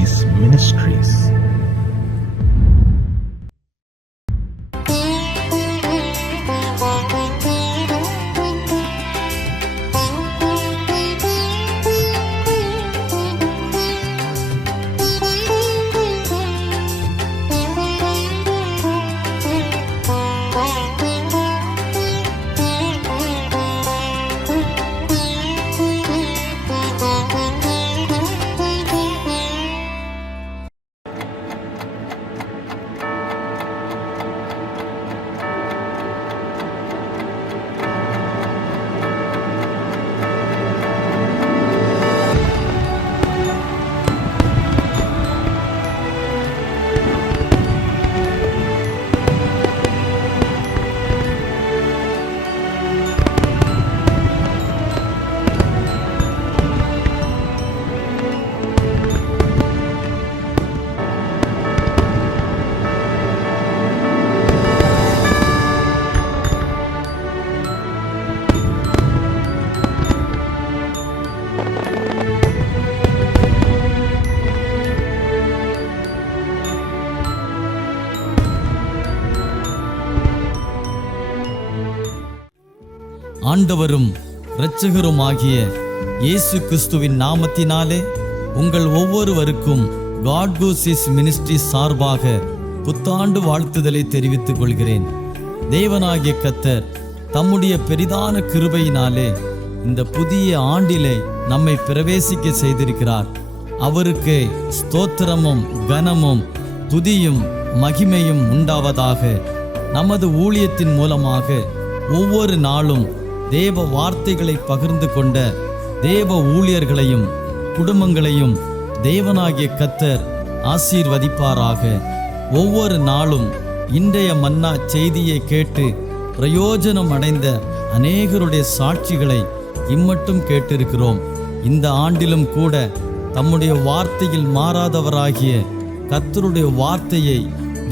Seas Ministries. ஆண்டவரும் இரட்சகருமாகிய இயேசு கிறிஸ்துவின் நாமத்தினாலே உங்கள் ஒவ்வொருவருக்கும் காட் கோ சீஸ் மினிஸ்ட்ரி சார்பாக புத்தாண்டு வாழ்த்துதலை தெரிவித்துக் கொள்கிறேன். தேவனாகிய கர்த்தர் தம்முடைய பெரிதான கிருபையினாலே இந்த புதிய ஆண்டிலே நம்மை பிரவேசிக்க செய்திருக்கிறார். அவருக்கு ஸ்தோத்திரமும் கனமும் துதியும் மகிமையும் உண்டாவதாக. நமது ஊழியத்தின் மூலமாக ஒவ்வொரு நாளும் தேவ வார்த்தைகளை பகிர்ந்து கொண்ட தேவ ஊழியர்களையும் குடும்பங்களையும் தேவனாகிய கர்த்தர் ஆசீர்வதிப்பாராக. ஒவ்வொரு நாளும் இன்றைய மன்னா செய்தியை கேட்டு பிரயோஜனம் அடைந்த அநேகருடைய சாட்சிகளை இம்மட்டும் கேட்டிருக்கிறோம். இந்த ஆண்டிலும் கூட தம்முடைய வார்த்தையில் மாறாதவராகிய கர்த்தருடைய வார்த்தையை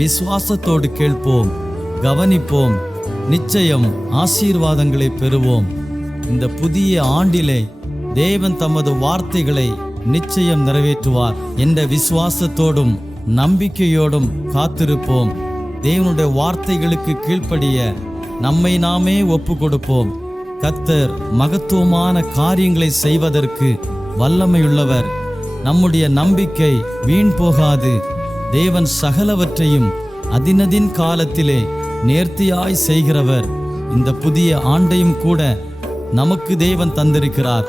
விசுவாசத்தோடு கேட்போம், கவனிப்போம், நிச்சயம் ஆசீர்வாதங்களை பெறுவோம். இந்த புதிய ஆண்டிலே தேவன் தமது வார்த்தைகளை நிச்சயம் நிறைவேற்றுவார் என்ற விசுவாசத்தோடும் நம்பிக்கையோடும் காத்திருப்போம். தேவனுடைய வார்த்தைகளுக்கு கீழ்ப்படிய நம்மை நாமே ஒப்பு கொடுப்போம். கர்த்தர் மகத்துவமான காரியங்களை செய்வதற்கு வல்லமையுள்ளவர். நம்முடைய நம்பிக்கை வீண் போகாது. தேவன் சகலவற்றையும் அதினதின் காலத்திலே நேர்த்தியாய் செய்கிறவர். இந்த புதிய ஆண்டையும் கூட நமக்கு தேவன் தந்திருக்கிறார்.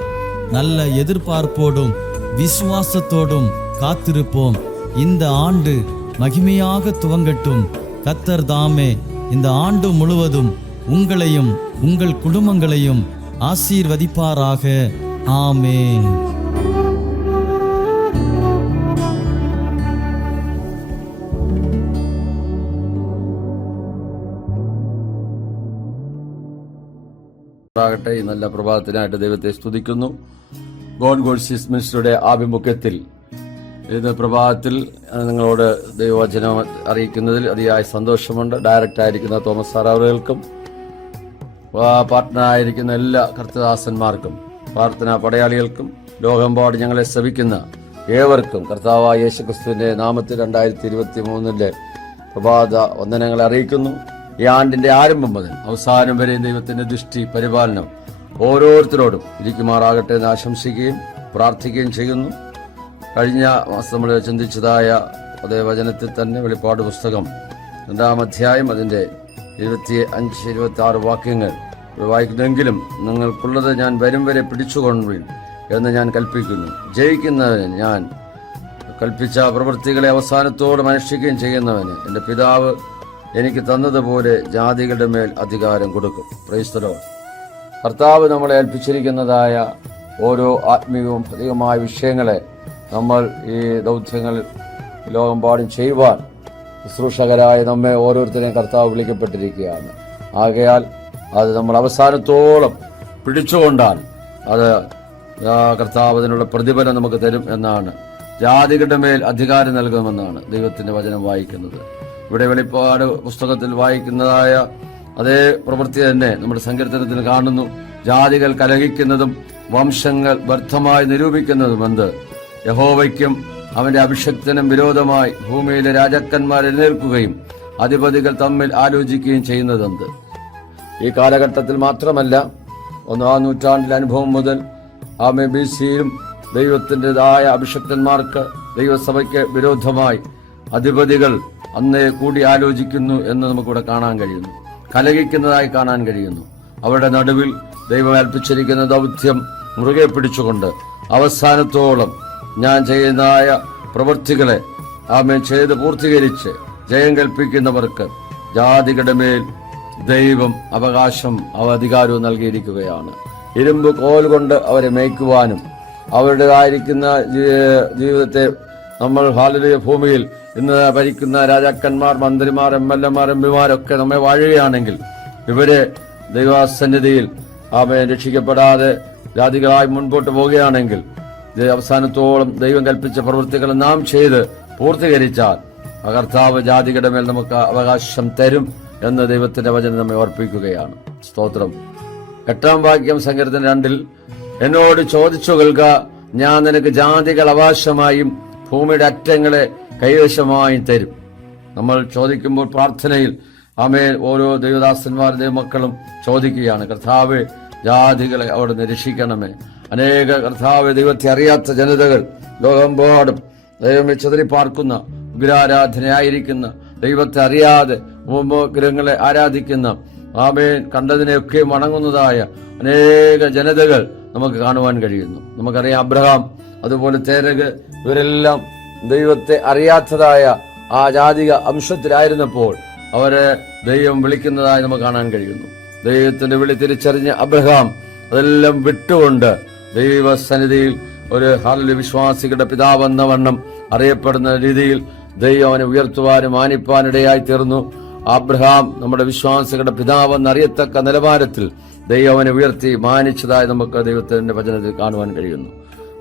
நல்ல எதிர்பார்ப்போடும் விசுவாசத்தோடும் காத்திருப்போம். இந்த ஆண்டு மகிமையாக துவங்கட்டும். கர்த்தர் தாமே இந்த ஆண்டு முழுவதும் உங்களையும் உங்கள் குடும்பங்களையும் ஆசீர்வதிப்பாராக. ஆமென். ഈ നല്ല പ്രഭാതത്തിനായിട്ട് ദൈവത്തെ സ്തുതിക്കുന്നു. ഗോഡ് ഗോ സീസ് മിനിസ്ട്രിയുടെ ആഭിമുഖ്യത്തിൽ ഇന്ന് പ്രഭാതത്തിൽ നിങ്ങളോട് ദൈവവചനം അറിയിക്കുന്നതിൽ അതിയായ സന്തോഷമുണ്ട്. ഡയറക്റ്റായിരിക്കുന്ന തോമസ് സാർ അവറുകൾക്കും പാർട്ട്ണറായിരിക്കുന്ന എല്ലാ കർത്തദാസന്മാർക്കും പ്രാർത്ഥനാ പടയാളികൾക്കും ലോകമെമ്പാട് ഞങ്ങളെ ശ്രമിക്കുന്ന ഏവർക്കും കർത്താവായ യേശുക്രിസ്തുവിന്റെ നാമത്തിൽ 2023 പ്രഭാത വന്ദനങ്ങളെ അറിയിക്കുന്നു. ഈ ആണ്ടിന്റെ ആരംഭം മുതൽ അവസാനം വരെ ദൈവത്തിന്റെ ദൃഷ്ടി പരിപാലനം ഓരോരുത്തരോടും ഇരിക്കുമാറാകട്ടെ എന്ന് ആശംസിക്കുകയും പ്രാർത്ഥിക്കുകയും ചെയ്യുന്നു. കഴിഞ്ഞ മാസം നമ്മൾ ചിന്തിച്ചതായ അതേ വചനത്തിൽ തന്നെ വെളിപ്പാട് പുസ്തകം 2-ാം അധ്യായം അതിന്റെ 25-26 വാക്യങ്ങൾ വായിക്കുന്നെങ്കിലും നിങ്ങൾക്കുള്ളത് ഞാൻ വരും വരെ പിടിച്ചുകൊള്ളുവിൻ എന്ന് ഞാൻ കൽപ്പിക്കുന്നു. ജയിക്കുന്നവന് ഞാൻ കൽപ്പിച്ച പ്രവൃത്തികളെ അവസാനത്തോടെ അനുഷ്ഠിക്കുകയും ചെയ്യുന്നവന് എൻ്റെ പിതാവ് എനിക്ക് തന്നതുപോലെ ജാതികളുടെ മേൽ അധികാരം കൊടുക്കും. Praise the Lord. കർത്താവ് നമ്മളെ ഏൽപ്പിച്ചിരിക്കുന്നതായ ഓരോ ആത്മീയവും ഭൗതികമായ വിഷയങ്ങളെ നമ്മൾ ഈ ദൗത്യങ്ങൾ ലോകമെമ്പാടും ചെയ്യുവാൻ ശുശ്രൂഷകരായ നമ്മെ ഓരോരുത്തരെയും കർത്താവ് വിളിക്കപ്പെട്ടിരിക്കുകയാണ്. ആകയാൽ അത് നമ്മൾ അവസാനത്തോളം പിടിച്ചുകൊണ്ടാൽ അത് കർത്താവ് അതിനുള്ള പ്രതിഫലം നമുക്ക് തരും എന്നാണ്. ജാതികളുടെ മേൽ അധികാരം നൽകുമെന്നാണ് ദൈവത്തിന്റെ വചനം വായിക്കുന്നത്. ഇവിടെ വെളിപ്പാട് പുസ്തകത്തിൽ വായിക്കുന്നതായ അതേ പ്രവൃത്തി തന്നെ നമ്മുടെ സങ്കീർത്തനത്തിൽ കാണുന്നു. ജാതികൾ കലഹിക്കുന്നതും വംശങ്ങൾ വ്യർത്ഥമായി നിരൂപിക്കുന്നതും എന്ത്? യഹോവയ്ക്കും അവന്റെ അഭിഷക്തനും വിരോധമായി ഭൂമിയിലെ രാജാക്കന്മാർ എഴുന്നേൽക്കുകയും അധിപതികൾ തമ്മിൽ ആലോചിക്കുകയും ചെയ്യുന്നതെന്ത്? ഈ കാലഘട്ടത്തിൽ മാത്രമല്ല, 1-ാം നൂറ്റാണ്ടിലെ അനുഭവം മുതൽ BC-യിലും ദൈവത്തിൻ്റെതായ അഭിഷക്തന്മാർക്ക്, ദൈവസഭയ്ക്ക് വിരോധമായി അധിപതികൾ അന്നേ കൂടി ആലോചിക്കുന്നു എന്ന് നമുക്കിവിടെ കാണാൻ കഴിയുന്നു. കലഹിക്കുന്നതായി കാണാൻ കഴിയുന്നു. അവരുടെ നടുവിൽ ദൈവം ഏൽപ്പിച്ചിരിക്കുന്ന ദൗത്യം മുറുകെ പിടിച്ചുകൊണ്ട് അവസാനത്തോളം ഞാൻ ചെയ്യുന്നതായ പ്രവൃത്തികളെ ചെയ്ത് പൂർത്തീകരിച്ച് ജയം കൽപ്പിക്കുന്നവർക്ക് ജാതികളുടെ മേൽ ദൈവം അവകാശം അധികാരവും നൽകിയിരിക്കുകയാണ്. ഇരുമ്പ് കോൽ കൊണ്ട് അവരെ മേയ്ക്കുവാനും അവരുടേതായിരിക്കുന്ന ജീവിതത്തെ നമ്മൾ ഭൂമിയിൽ ഇന്ന് ഭരിക്കുന്ന രാജാക്കന്മാർ, മന്ത്രിമാർ, MLA-മാർ, MP-മാരൊക്കെ നമ്മെ വാഴുകയാണെങ്കിൽ ഇവരെ ദൈവസന്നിധിയിൽ രക്ഷിക്കപ്പെടാതെ ജാതികളായി മുൻപോട്ട് പോവുകയാണെങ്കിൽ അവസാനത്തോളം ദൈവം കൽപ്പിച്ച പ്രവൃത്തികൾ നാം ചെയ്ത് പൂർത്തീകരിച്ചാൽ കർത്താവ് ജാതികളുടെ മേൽ നമുക്ക് അവകാശം തരും എന്ന് ദൈവത്തിന്റെ വചനം നമ്മെ ഓർപ്പിക്കുകയാണ്. സ്തോത്രം. 8-ാം വാക്യം സങ്കീർത്തനം 2-ൽ എന്നോട് ചോദിച്ചു കേൾക്ക, ഞാൻ നിനക്ക് ജാതികൾ അവകാശമായും ഭൂമിയുടെ അറ്റങ്ങളെ കൈവശമായും തരും. നമ്മൾ ചോദിക്കുമ്പോൾ പ്രാർത്ഥനയിൽ ഓരോ ദൈവദാസന്മാർ, ദൈവമക്കളും ചോദിക്കുകയാണ്, കർത്താവേ ജാതികളെ അവിടുന്ന് രക്ഷിക്കണമേ. അനേക കർത്താവെ ദൈവത്തെ അറിയാത്ത ജനതകൾ ലോകമെമ്പാടും ദൈവമേ ചിതറിപ്പാർക്കുന്ന, ഉഗ്രാരാധനയായിരിക്കുന്ന, ദൈവത്തെ അറിയാതെ ഉപഗ്രഹങ്ങളെ ആരാധിക്കുന്ന, കണ്ടതിനെയൊക്കെ വണങ്ങുന്നതായ അനേക ജനതകൾ നമുക്ക് കാണുവാൻ കഴിയുന്നു. നമുക്കറിയാം അബ്രഹാം, അതുപോലെ തേരക്, ഇവരെല്ലാം ദൈവത്തെ അറിയാത്തതായ ആ ജാതിക അംശത്തിലായിരുന്നപ്പോൾ അവരെ ദൈവം വിളിക്കുന്നതായി നമുക്ക് കാണാൻ കഴിയുന്നു. ദൈവത്തിന്റെ വിളി തിരിച്ചറിഞ്ഞ അബ്രഹാം അതെല്ലാം വിട്ടുകൊണ്ട് ദൈവസന്നിധിയിൽ ഒരു വിശ്വാസികളുടെ പിതാവെന്ന വണ്ണം അറിയപ്പെടുന്ന രീതിയിൽ ദൈവം അവനെ ഉയർത്തുവാനും മാനിപ്പാനിടയായി തീർന്നു. അബ്രഹാം നമ്മുടെ വിശ്വാസികളുടെ പിതാവെന്ന് അറിയത്തക്ക നിലവാരത്തിൽ ദൈവം അവനെ ഉയർത്തി മാനിച്ചതായി നമുക്ക് ദൈവത്തിന്റെ വചനത്തിൽ കാണുവാൻ കഴിയുന്നു.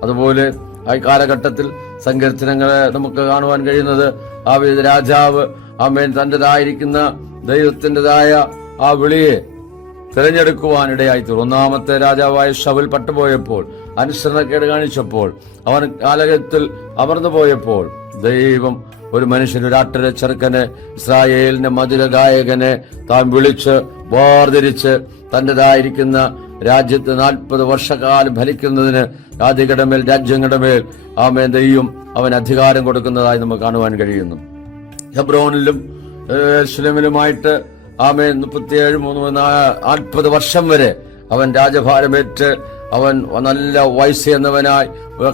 അതുപോലെ ആ കാലഘട്ടത്തിൽ സങ്കീർത്തനങ്ങളെ നമുക്ക് കാണുവാൻ കഴിയുന്നത് രാജാവ് തന്റേതായിരിക്കുന്ന ദൈവത്തിൻ്റെതായ ആ വിളിയെ തിരഞ്ഞെടുക്കുവാനിടയായി തീർന്നു. 1-ാമത്തെ രാജാവായ ശൗൽ പട്ടുപോയപ്പോൾ, അനുസരണക്കേട് കാണിച്ചപ്പോൾ, അവൻ കാലഘട്ടത്തിൽ അമർന്നു പോയപ്പോൾ ദൈവം ഒരു മനുഷ്യൻ, ഒരു ആട്ടിര ചെറുക്കനെ, ഇസ്രായേലിന്റെ മധുര ഗായകനെ താൻ വിളിച്ച് വേർതിരിച്ച് തന്റേതായിരിക്കുന്ന രാജ്യത്ത് 40 വർഷക്കാലം ഭരിക്കുന്നതിന് ജാതികളുടെ മേൽ, രാജ്യങ്ങളുടെ മേൽ ദൈവം അവൻ അധികാരം കൊടുക്കുന്നതായി നമുക്ക് കാണുവാൻ കഴിയുന്നു. ഹെബ്രോനിലും യെരൂശലേമിലുമായിട്ട് 37-40 വർഷം വരെ അവൻ രാജഭാരമേറ്റ് അവൻ നല്ല വയസ്സ് എന്നവനായി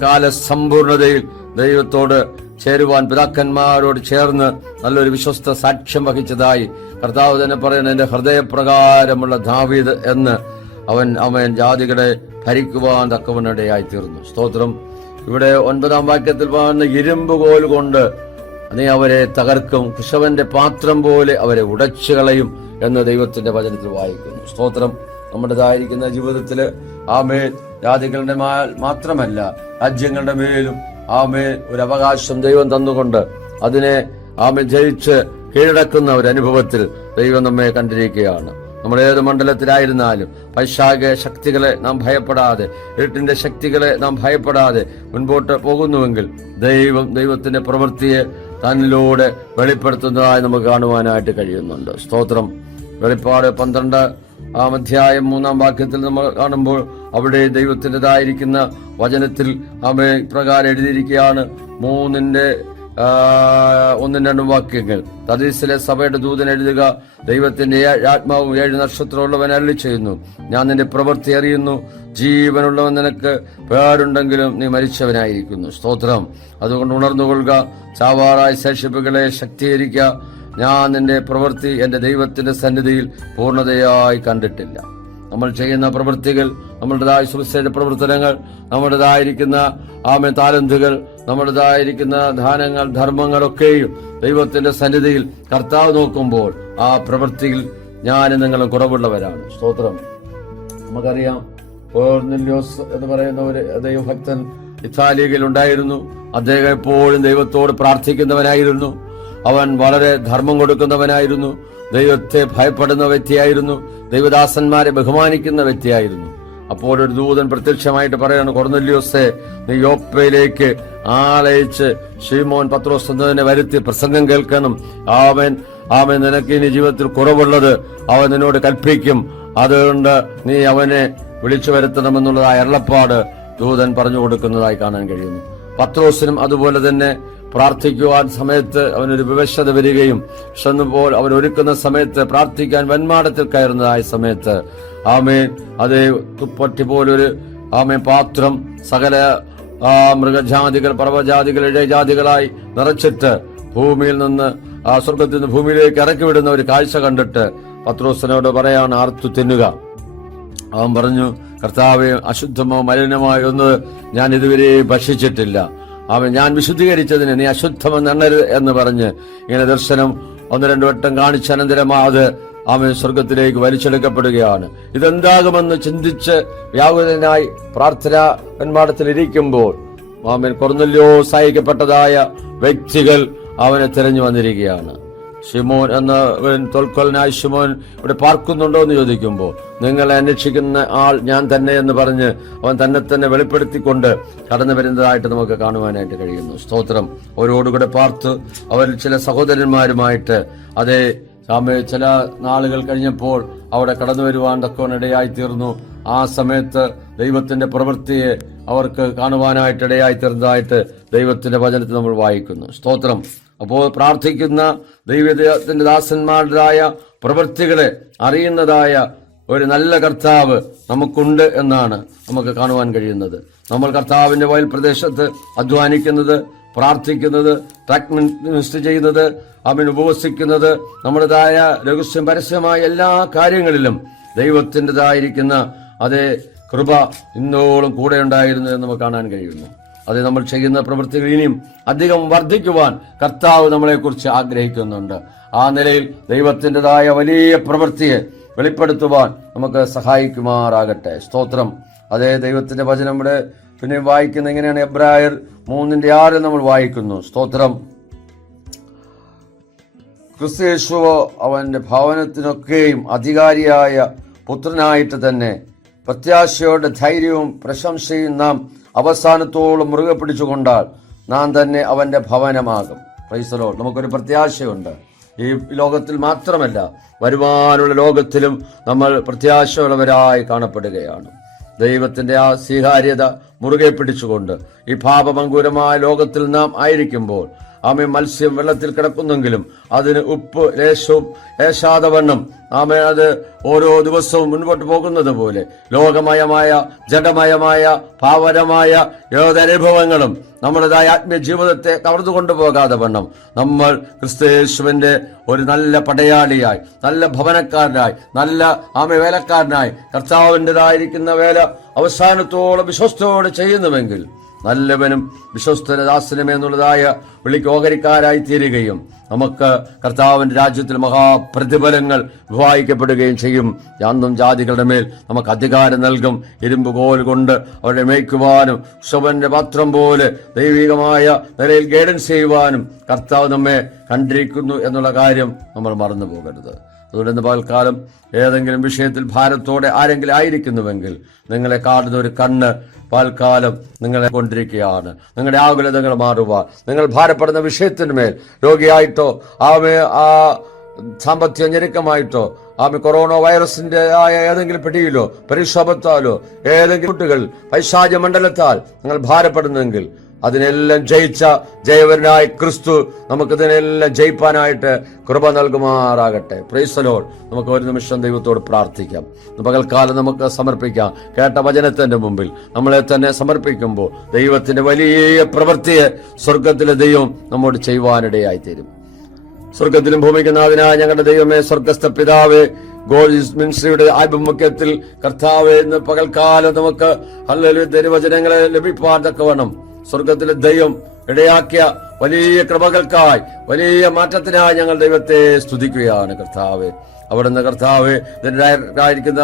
കാല സമ്പൂർണതയിൽ ദൈവത്തോട് ചേരുവാൻ പിതാക്കന്മാരോട് ചേർന്ന് നല്ലൊരു വിശ്വസ്ത സാക്ഷ്യം വഹിച്ചതായി കർത്താവ് തന്നെ പറയുന്നത്, എന്റെ ഹൃദയപ്രകാരമുള്ള ദാവീദ് എന്ന് അവൻ ജാതികളെ ഭരിക്കുവാൻ തക്കവനിടയായി തീർന്നു. സ്തോത്രം. ഇവിടെ 9-ാം വാക്യത്തിൽ പറയുന്ന ഇരുമ്പ് കോൽ കൊണ്ട് നീ അവരെ തകർക്കും, കുശവന്റെ പാത്രം പോലെ അവരെ ഉടച്ചു കളയും എന്ന് ദൈവത്തിന്റെ വചനത്തിൽ വായിക്കുന്നു. സ്തോത്രം. നമ്മുടേതായിരിക്കുന്ന ജീവിതത്തില് ജാതികളുടെ മാത്രമല്ല രാജ്യങ്ങളുടെ മേലും ഒരു അവകാശം ദൈവം തന്നുകൊണ്ട് അതിനെ ജയിച്ച് കീഴടക്കുന്ന ഒരു അനുഭവത്തിൽ ദൈവം നമ്മെ കണ്ടിരിക്കുകയാണ്. നമ്മൾ ഏത് മണ്ഡലത്തിലായിരുന്നാലും പൈശാചിക ശക്തികളെ നാം ഭയപ്പെടാതെ, ഇരുട്ടിന്റെ ശക്തികളെ നാം ഭയപ്പെടാതെ മുൻപോട്ട് പോകുന്നുവെങ്കിൽ ദൈവത്തിന്റെ പ്രവൃത്തിയെ തന്നിലൂടെ വെളിപ്പെടുത്തുന്നതായി നമുക്ക് കാണുവാനായിട്ട് കഴിയുന്നുണ്ട്. സ്തോത്രം. വെളിപ്പാട് 12-ാം അധ്യായം 3-ാം വാക്യത്തിൽ നമ്മൾ കാണുമ്പോൾ അവിടെ ദൈവത്തിൻ്റെതായിരിക്കുന്ന വചനത്തിൽ പ്രകാരം എഴുതിയിരിക്കുകയാണ്, 1-2 വാക്യങ്ങൾ. തദീസിലെ സഭയുടെ ദൂതൻ എഴുതുക, ദൈവത്തിന്റെ ആത്മാവും 7 നക്ഷത്രമുള്ളവൻ അരുളി ചെയ്യുന്നു, ഞാൻ നിന്റെ പ്രവൃത്തി അറിയുന്നു, ജീവനുള്ളവൻ നിനക്ക് പേരുണ്ടെങ്കിലും നീ മരിച്ചവനായിരിക്കുന്നു. സ്തോത്രം. അതുകൊണ്ട് ഉണർന്നുകൊള്ളുക, ചാവാറായ ശേഷിപ്പുകളെ ശക്തീകരിക്കുക. ഞാൻ നിന്റെ പ്രവൃത്തി എന്റെ ദൈവത്തിന്റെ സന്നിധിയിൽ പൂർണ്ണതയായി കണ്ടിട്ടില്ല. നമ്മൾ ചെയ്യുന്ന പ്രവൃത്തികൾ, നമ്മുടേതായ സുവിശേഷ പ്രവർത്തനങ്ങൾ, നമ്മുടേതായിരിക്കുന്ന താലന്തുകൾ, നമ്മുടേതായിരിക്കുന്ന ദാനങ്ങൾ, ധർമ്മങ്ങളൊക്കെയും ദൈവത്തിന്റെ സന്നിധിയിൽ കർത്താവ് നോക്കുമ്പോൾ ആ പ്രവൃത്തിയിൽ ഞാനും നിങ്ങളും കുറവുള്ളവരാണ്. സ്തോത്രം. നമുക്കറിയാം, കൊർന്നേലിയോസ് എന്ന് പറയുന്ന ഒരു ദൈവഭക്തൻ ഇത്താലിയിൽ ഉണ്ടായിരുന്നു. അദ്ദേഹം എപ്പോഴും ദൈവത്തോട് പ്രാർത്ഥിക്കുന്നവനായിരുന്നു. അവൻ വളരെ ധർമ്മം കൊടുക്കുന്നവനായിരുന്നു. ദൈവത്തെ ഭയപ്പെടുന്ന വ്യക്തിയായിരുന്നു. ദൈവദാസന്മാരെ ബഹുമാനിക്കുന്ന വ്യക്തിയായിരുന്നു. അപ്പോൾ ഒരു ദൂതൻ പ്രത്യക്ഷമായിട്ട് പറയാണ്, കൊർന്നേലിയോസേ, നീ യോപ്പയിലേക്ക് ആളയച്ച് ശിമോൻ പത്രോസ് എന്നതിനെ വരുത്തി പ്രസംഗം കേൾക്കണം. ആമേൻ നിനക്ക് ഇനി ജീവിതത്തിൽ കുറവുള്ളത് അവൻ നിന്നോട് കൽപ്പിക്കും, അതുകൊണ്ട് നീ അവനെ വിളിച്ചു വരുത്തണമെന്നുള്ളതായ അരുളപ്പാട് ദൂതൻ പറഞ്ഞു കൊടുക്കുന്നതായി കാണാൻ കഴിയുന്നു. പത്രോസിനും അതുപോലെ തന്നെ പ്രാർത്ഥിക്കുവാൻ സമയത്ത് അവനൊരു വിവശത വരികയും ക്ഷണപ്പോൾ അവൻ ഒരുക്കുന്ന സമയത്ത് പ്രാർത്ഥിക്കാൻ വന്മാടത്തിൽ കയറുന്നതായ സമയത്ത് ആമേൻ അതേ തുപ്പട്ടി പോലൊരു പാത്രം സകല മൃഗജാതികൾ, പർവ്വജാതികൾ, ഇഴജാതികളായി നിറച്ചിട്ട് ഭൂമിയിൽ നിന്ന് സ്വർഗത്തിൽ നിന്ന് ഭൂമിയിലേക്ക് ഇറക്കി വിടുന്ന ഒരു കാഴ്ച കണ്ടിട്ട് പത്രോസിനോട് പറയാണ്, ആർത്തു തിന്നുക. അവൻ പറഞ്ഞു, കർത്താവേ, അശുദ്ധമോ മലിനമായോ ഒന്ന് ഞാൻ ഇതുവരെ ഭക്ഷിച്ചിട്ടില്ല. ഞാൻ വിശുദ്ധീകരിച്ചതിന് നീ അശുദ്ധമെന്ന് എണ്ണരുത് എന്ന് പറഞ്ഞ് ഇങ്ങനെ ദർശനം 1-2 വട്ടം കാണിച്ച അനന്തരം അത് സ്വർഗത്തിലേക്ക് വലിച്ചെടുക്കപ്പെടുകയാണ്. ഇതെന്താകുമെന്ന് ചിന്തിച്ച് വ്യാകുലനായി പ്രാർത്ഥനാ വെൺമാടത്തിലിരിക്കുമ്പോൾ കൊർന്നല്യോസ് അയക്കപ്പെട്ടതായ വ്യക്തികൾ അവനെ തിരഞ്ഞു വന്നിരിക്കുകയാണ്. ശിമോൻ എന്ന തൊൽക്കൊലനായ ശിമോൻ ഇവിടെ പാർക്കുന്നുണ്ടോ എന്ന് ചോദിക്കുമ്പോൾ, നിങ്ങളെ അന്വേഷിക്കുന്ന ആൾ ഞാൻ തന്നെ എന്ന് പറഞ്ഞ് അവൻ തന്നെ വെളിപ്പെടുത്തിക്കൊണ്ട് കടന്നു വരുന്നതായിട്ട് നമുക്ക് കാണുവാനായിട്ട് കഴിയുന്നു. സ്തോത്രം. അവരോടുകൂടെ പാർത്ത് അവർ ചില സഹോദരന്മാരുമായിട്ട് അതേ ചില നാളുകൾ കഴിഞ്ഞപ്പോൾ അവിടെ കടന്നു വരുവാൻ തക്കവനിടയായി തീർന്നു. ആ സമയത്ത് ദൈവത്തിന്റെ പ്രവൃത്തിയെ അവർക്ക് കാണുവാനായിട്ട് ഇടയായി തീർന്നതായിട്ട് ദൈവത്തിന്റെ വചനത്തിൽ നമ്മൾ വായിക്കുന്നു. സ്തോത്രം. അപ്പോൾ പ്രാർത്ഥിക്കുന്ന ദൈവത്തിന്റെ ദാസന്മാരുടേതായ പ്രവൃത്തികളെ അറിയുന്നതായ ഒരു നല്ല കർത്താവ് നമുക്കുണ്ട് എന്നാണ് നമുക്ക് കാണുവാൻ കഴിയുന്നത്. നമ്മൾ കർത്താവിന്റെ വയൽ പ്രദേശത്ത് അധ്വാനിക്കുന്നത്, പ്രാർത്ഥിക്കുന്നത്, ട്രാക്ക് മിനിസ്റ്റർ ചെയ്യുന്നത്, അവൻ ഉപവസിക്കുന്നത്, നമ്മുടേതായ രഹസ്യം പരസ്യമായ എല്ലാ കാര്യങ്ങളിലും ദൈവത്തിൻ്റെതായിരിക്കുന്ന അതേ കൃപ ഇന്നോളം കൂടെ ഉണ്ടായിരുന്നു എന്ന് നമുക്ക് കാണാൻ കഴിയുന്നു. അത് നമ്മൾ ചെയ്യുന്ന പ്രവൃത്തികൾ ഇനിയും അധികം വർദ്ധിക്കുവാൻ കർത്താവ് നമ്മളെക്കുറിച്ച് ആഗ്രഹിക്കുന്നുണ്ട്. ആ നിലയിൽ ദൈവത്തിൻ്റെതായ വലിയ പ്രവൃത്തിയെ വെളിപ്പെടുത്തുവാൻ നമുക്ക് സഹായിക്കുമാറാകട്ടെ. സ്തോത്രം. അതേ ദൈവത്തിന്റെ വചനം ഇവിടെ പിന്നെ വായിക്കുന്ന എങ്ങനെയാണ്? എബ്രായർ 3:6 നമ്മൾ വായിക്കുന്നു. സ്തോത്രം. ക്രിസ്തുയേശുവോ അവന്റെ ഭവനത്തിനൊക്കെയും അധികാരിയായ പുത്രനായിട്ട് തന്നെ പ്രത്യാശയോടെ ധൈര്യവും പ്രശംസയും നാം അവസാനത്തോളം മുറുകെ പിടിച്ചുകൊണ്ടാൽ നാം തന്നെ അവന്റെ ഭവനമാകും. Praise the Lord. നമുക്കൊരു പ്രത്യാശയുണ്ട്. ഈ ലോകത്തിൽ മാത്രമല്ല, വരുവാനുള്ള ലോകത്തിലും നമ്മൾ പ്രത്യാശയുള്ളവരായി കാണപ്പെടുകയാണ്. ദൈവത്തിന്റെ ആ സ്വീകാര്യത മുറുകെ പിടിച്ചുകൊണ്ട് ഈ പാപമങ്കൂരമായ ലോകത്തിൽ നാം ആയിരിക്കുമ്പോൾ മത്സ്യം വെള്ളത്തിൽ കിടക്കുന്നെങ്കിലും അതിന് ഉപ്പ് ലേശവും ലേശാതവണ്ണം അത് ഓരോ ദിവസവും മുൻപോട്ട് പോകുന്നത് പോലെ ലോകമയമായ ജഡമയമായ പാവരമായ ഏതനുഭവങ്ങളും നമ്മുടേതായ ആത്മീയ ജീവിതത്തെ കവർന്നു കൊണ്ടുപോകാതെ വണ്ണം നമ്മൾ ക്രിസ്തുയേശുവിന്റെ ഒരു നല്ല പടയാളിയായി, നല്ല ഭവനക്കാരനായി, നല്ല വേലക്കാരനായി കർത്താവിൻ്റെതായിരിക്കുന്ന വേല അവസാനത്തോളം വിശ്വസ്തയോടെ ചെയ്യുന്നുവെങ്കിൽ നല്ലവനും വിശ്വസ്തദാസനും എന്നുള്ളതായ വിളിക്ക് ഓഹരിക്കാരായി തീരുകയും നമുക്ക് കർത്താവിന്റെ രാജ്യത്തിൽ മഹാപ്രതിഫലങ്ങൾ വിവാഹിക്കപ്പെടുകയും ചെയ്യും. യാതൊന്നും ജാതികളുടെ മേൽ നമുക്ക് അധികാരം നൽകും. ഇരുമ്പ് കോൽ കൊണ്ട് അവരെ മേയ്ക്കുവാനും ശവന്റെ പാത്രം പോലെ ദൈവികമായ നിലയിൽ ഗൈഡൻസ് ചെയ്യുവാനും കർത്താവ് നമ്മെ കണ്ടിരിക്കുന്നു എന്നുള്ള കാര്യം നമ്മൾ മറന്നു പോകരുത്. അതുകൊണ്ട് ഇന്ന് പകൽക്കാലം ഏതെങ്കിലും വിഷയത്തിൽ ഭാരത്തോടെ ആരെങ്കിലും ആയിരിക്കുന്നുവെങ്കിൽ നിങ്ങളെ കാണുന്ന ഒരു കണ്ണ് പകൽക്കാലം നിങ്ങളെ കൊണ്ടിരിക്കുകയാണ്. നിങ്ങളുടെ ആകുലതകൾ മാറുവാൻ, നിങ്ങൾ ഭാരപ്പെടുന്ന വിഷയത്തിന്മേൽ രോഗിയായിട്ടോ സാമ്പത്തിക ഞെരുക്കമായിട്ടോ കൊറോണ വൈറസിന്റെ ഏതെങ്കിലും പിടിയിലോ പരിക്ഷോഭത്താലോ ഏതെങ്കിലും കുട്ടികൾ പൈശാച മണ്ഡലത്താൽ നിങ്ങൾ ഭാരപ്പെടുന്നെങ്കിൽ അതിനെല്ലാം ജയിച്ച ജയവരനായ ക്രിസ്തു നമുക്കിതിനെല്ലാം ജയിപ്പാനായിട്ട് കൃപ നൽകുമാറാകട്ടെ. Praise the Lord. നമുക്ക് ഒരു നിമിഷം ദൈവത്തോട് പ്രാർത്ഥിക്കാം. പകൽക്കാലം നമുക്ക് സമർപ്പിക്കാം. കേട്ട വചനത്തിന്റെ മുമ്പിൽ നമ്മളെ തന്നെ സമർപ്പിക്കുമ്പോൾ ദൈവത്തിന്റെ വലിയ പ്രവൃത്തിയെ സ്വർഗത്തിലെ ദൈവം നമ്മോട് ചെയ്യുവാനിടയായി തീരും. സ്വർഗത്തിലും ഭൂമിക്കുന്നാഥനായ ഞങ്ങളുടെ ദൈവമേ, സ്വർഗസ്ഥ പിതാവേ, ഗോൾഡ് മിനിസ്ട്രിയുടെ ആഭിമുഖ്യത്തിൽ കർത്താവേ, ഇന്ന് പകൽക്കാലം നമുക്ക് ദൈവവചനങ്ങളെ ലഭിപ്പാൻ തക്കവണ്ണം സ്വർഗത്തിലെ ദൈവം ഇടയാക്കിയ വലിയ കൃപകൾക്കായി, വലിയ മാറ്റത്തിനായി ഞങ്ങൾ ദൈവത്തെ സ്തുതിക്കുകയാണ്. കർത്താവേ, അവിടുന്ന് കർത്താവേ ഇതിനായിരിക്കുന്ന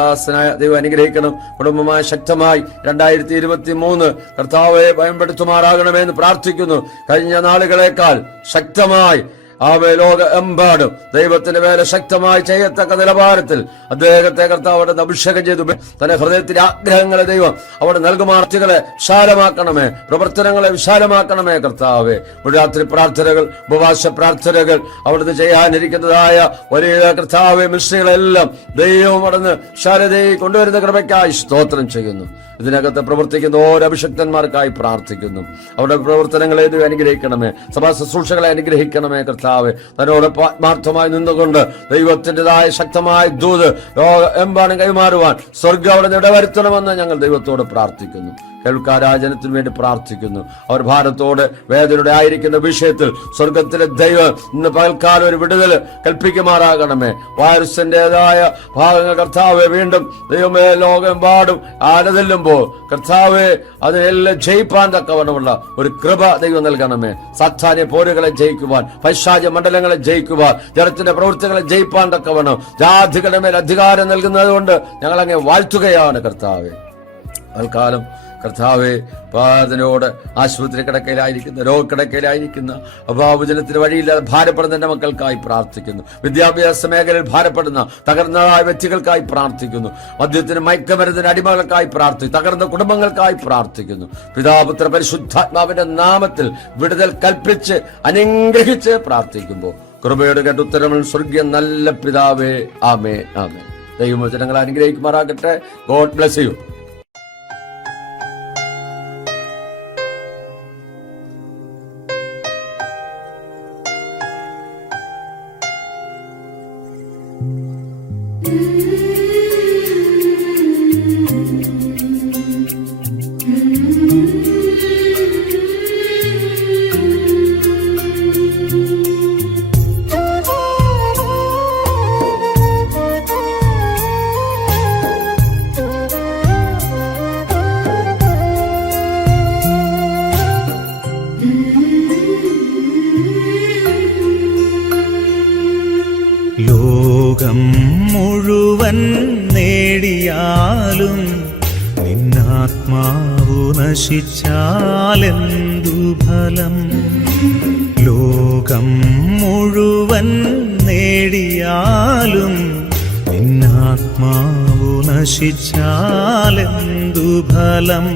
ദൈവം അനുഗ്രഹിക്കണം. കുടുംബമായി ശക്തമായി 2023 കർത്താവെ ഭയപ്പെടുത്തുമാറാകണമെന്ന് പ്രാർത്ഥിക്കുന്നു. കഴിഞ്ഞ നാളുകളേക്കാൾ ശക്തമായി ലോക എമ്പാടും ദൈവത്തിന്റെ വേല ശക്തമായി ചെയ്യത്തക്ക നിലവാരത്തിൽ അദ്ദേഹത്തെ കർത്താവ് അവിടെ അഭിഷേകം ചെയ്തു. തന്റെ ഹൃദയത്തിന്റെ ആഗ്രഹങ്ങളെ ദൈവം അവിടെ നൽകുമാർത്തികളെ വിശാലമാക്കണമേ, പ്രവർത്തനങ്ങളെ വിശാലമാക്കണമേ കർത്താവേ. രാത്രി പ്രാർത്ഥനകൾ, ഉപവാസ പ്രാർത്ഥനകൾ, അവിടുന്ന് ചെയ്യാനിരിക്കുന്നതായ വലിയ കർത്താവെ മിശ്രികളെല്ലാം ദൈവം അവിടുന്ന് ശാരദയെ കൊണ്ടുവരുന്ന കൃപയ്ക്കായി സ്തോത്രം ചെയ്യുന്നു. ഇതിനകത്ത് പ്രവർത്തിക്കുന്ന ഓരോ അഭിഷക്തന്മാർക്കായി പ്രാർത്ഥിക്കുന്നു. അവരുടെ പ്രവർത്തനങ്ങളെ അനുഗ്രഹിക്കണമേ, സഭാ ശുശ്രൂഷകളെ അനുഗ്രഹിക്കണമേ കർത്താവെ. തന്നോടൊപ്പം ആത്മാർത്ഥമായി നിന്നുകൊണ്ട് ദൈവത്തിൻ്റെതായ ശക്തമായ ദൂത് എമ്പാടും കൈമാറുവാൻ സ്വർഗ്ഗം അവിടെ ഇടവരുത്തണമെന്ന് ഞങ്ങൾ ദൈവത്തോട് പ്രാർത്ഥിക്കുന്നു. കേൾക്കാരാജനത്തിനു വേണ്ടി പ്രാർത്ഥിക്കുന്നു. അവർ ഭാരത്തോടെ വേദനയുടെ ആയിരിക്കുന്ന വിഷയത്തിൽ സ്വർഗത്തിലെ ദൈവം ഇന്ന് പകൽക്കാലം ഒരു വിടുതൽ കൽപ്പിക്കുമാറാകണമേ. വൈറസിന്റേതായ ഭാഗങ്ങൾ കർത്താവെ വീണ്ടും ദൈവമേ ലോകമെമ്പാടും ആലതല്ലുമ്പോൾ കർത്താവെ അതിനെല്ലാം ജയിപ്പാൻ തക്കവണ്ണമുള്ള ഒരു കൃപ ദൈവം നൽകണമേ. സാത്താന്യ പോരുകളെ ജയിക്കുവാൻ, പൈശാചിക മണ്ഡലങ്ങളെ ജയിക്കുവാൻ, ജനത്തിന്റെ പ്രവൃത്തികളെ ജയിപ്പാൻ തക്കവണ്ണം ജാതികളുടെ മേൽ അധികാരം നൽകുന്നത് കൊണ്ട് ഞങ്ങൾ അങ്ങേ വാഴ്ത്തുകയാണ് കർത്താവെ. തൽക്കാലം കർത്താവെ പാതനോട് ആശുപത്രി കിടക്കയിലായിരിക്കുന്ന, രോഗക്കിടക്കയിലായിരിക്കുന്ന, അഭാവജനത്തിന് വഴിയില്ലാതെ ഭാരപ്പെടുന്ന എന്റെ മക്കൾക്കായി പ്രാർത്ഥിക്കുന്നു. വിദ്യാഭ്യാസ മേഖലയിൽ ഭാരപ്പെടുന്ന തകർന്നതായ വ്യക്തികൾക്കായി പ്രാർത്ഥിക്കുന്നു. മദ്യത്തിന്, മയക്കമരുന്നിന് അടിമകൾക്കായി പ്രാർത്ഥിക്കുന്നു. തകർന്ന കുടുംബങ്ങൾക്കായി പ്രാർത്ഥിക്കുന്നു. പിതാപുത്ര പരിശുദ്ധാത്മാവിന്റെ നാമത്തിൽ വിടുതൽ കൽപ്പിച്ച് അനുഗ്രഹിച്ച് പ്രാർത്ഥിക്കുമ്പോൾ കൃപയുടെ കേട്ട് ഉത്തരങ്ങൾ സ്വർഗീയ നല്ല പിതാവേ, ആമേ ആമേ. ദൈവവചനങ്ങൾ അനുഗ്രഹിക്കുമാറാകട്ടെ. God bless you. ലോകം മുഴുവൻ നേടിയാലും നിന്നാത്മാവു നശിച്ചാലെന്തു ഫലം? ലോകം മുഴുവൻ നേടിയാലും നിന്നാത്മാവു നശിച്ചാലെന്തു ഫലം?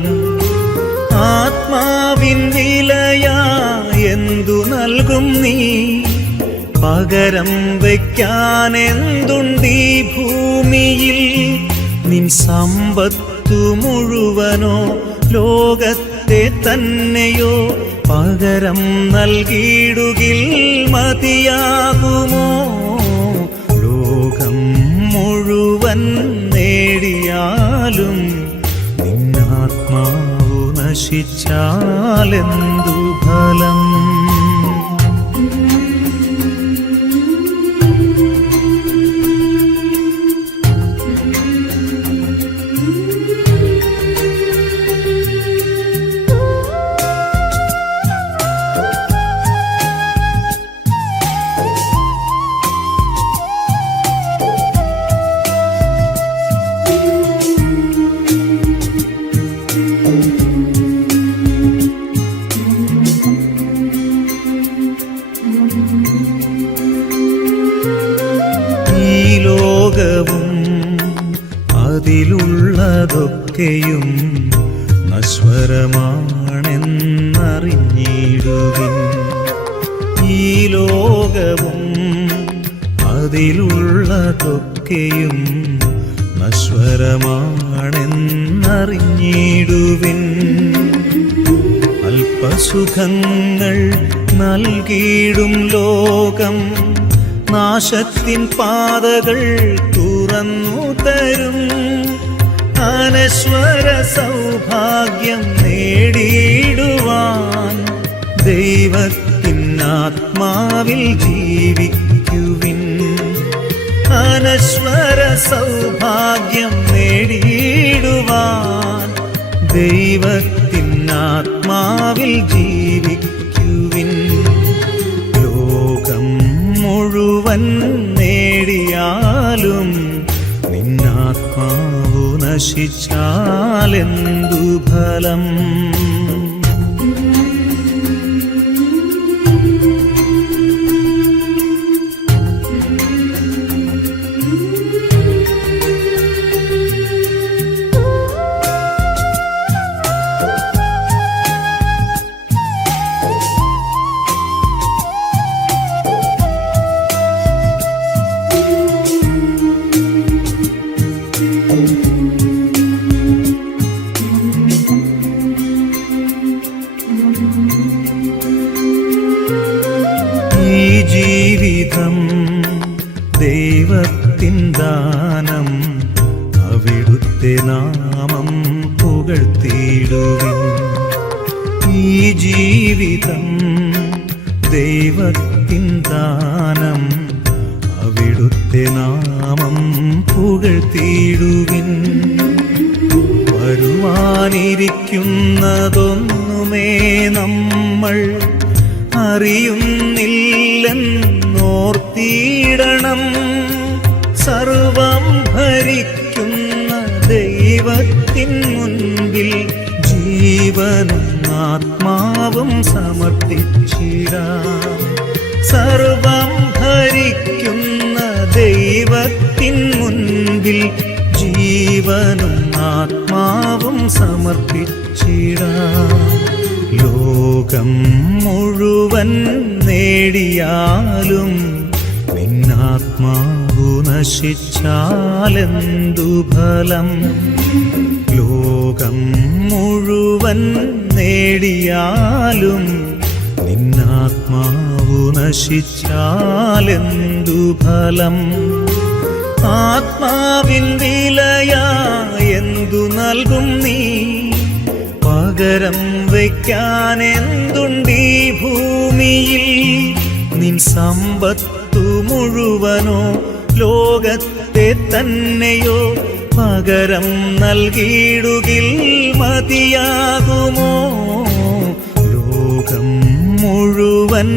ആത്മാവിൻ വിലയാ എന്തു നൽകും നീ? പകരം വയ്ക്കാനെന്തുണ്ടീ ഭൂമിയിൽ? നിൻ സമ്പത്തു മുഴുവനോ ലോകത്തെ തന്നെയോ പകരം നൽകിയിടുകിൽ മതിയാകുമോ? ലോകം മുഴുവൻ നേടിയാലും നിന്നാത്മാവു നശിച്ചാലെന്തു ഫലം? അതിലുള്ളതൊക്കെയും നശ്വരമാണെന്നറിഞ്ഞിടുവിൻ. ഈ ലോകവും അതിലുള്ളതൊക്കെയും നശ്വരമാണെന്നറിഞ്ഞിടുവിൻ. അല്പസുഖങ്ങൾ നൽകിയിടും ലോകം നാശത്തിൻ പാതകൾ തുറന്നു തരും. അനശ്വര സൗഭാഗ്യം നേടിയിടുവാൻ ദൈവത്തിൻ ആത്മാവിൽ ജീവിക്കുവിൻ. അനശ്വര സൗഭാഗ്യം നേടിയിടുവാൻ ദൈവത്തിൻ ആത്മാവിൽ ജീവിക്കുവിൻ. ലോകം മുഴുവൻ നേടിയാലും നിന്നാത്മാവു നശിച്ചാലെന്തു ഫലം? ജീവിതം ദൈവത്തിൻ ദാനം, അവിടുത്തെ നാമം പുകഴ്ത്തിയിടുവിൻ. ഈ ജീവിതം ദൈവത്തിൻ ദാനം, അവിടുത്തെ നാമം പുകഴ്ത്തിയിടുവിൻ. വരുവാനിരിക്കുന്നതൊന്നുമേ നമ്മൾ അറിയുന്നില്ലെന്നോർത്തിയിടണം. സർവം ഭരിക്കുന്ന ദൈവത്തിൻ മുൻപിൽ ജീവനും ആത്മാവും സമർപ്പിച്ചിടാം. സർവം ഭരിക്കുന്ന ദൈവത്തിൻ മുൻപിൽ ജീവനും ആത്മാവും സമർപ്പിച്ചിടാം. ലോകം മുഴുവൻ നേടിയാലും നിന്നാത്മാവു നശിച്ചാലെന്തു ഫലം? ലോകം മുഴുവൻ നേടിയാലും നിന്നാത്മാവു നശിച്ചാലെന്തു ഫലം? ആത്മാവിൻ വിലയായെന്തു നൽകും നീ? പകരം വയ്ക്കാൻ എന്തുണ്ടീ ഭൂമിയിൽ? നിൻ സമ്പത്തു മുഴുവനോ ലോകത്തെ തന്നെയോ പകരം നൽകിയിടുകിൽ മതിയാകുമോ? ലോകം മുഴുവൻ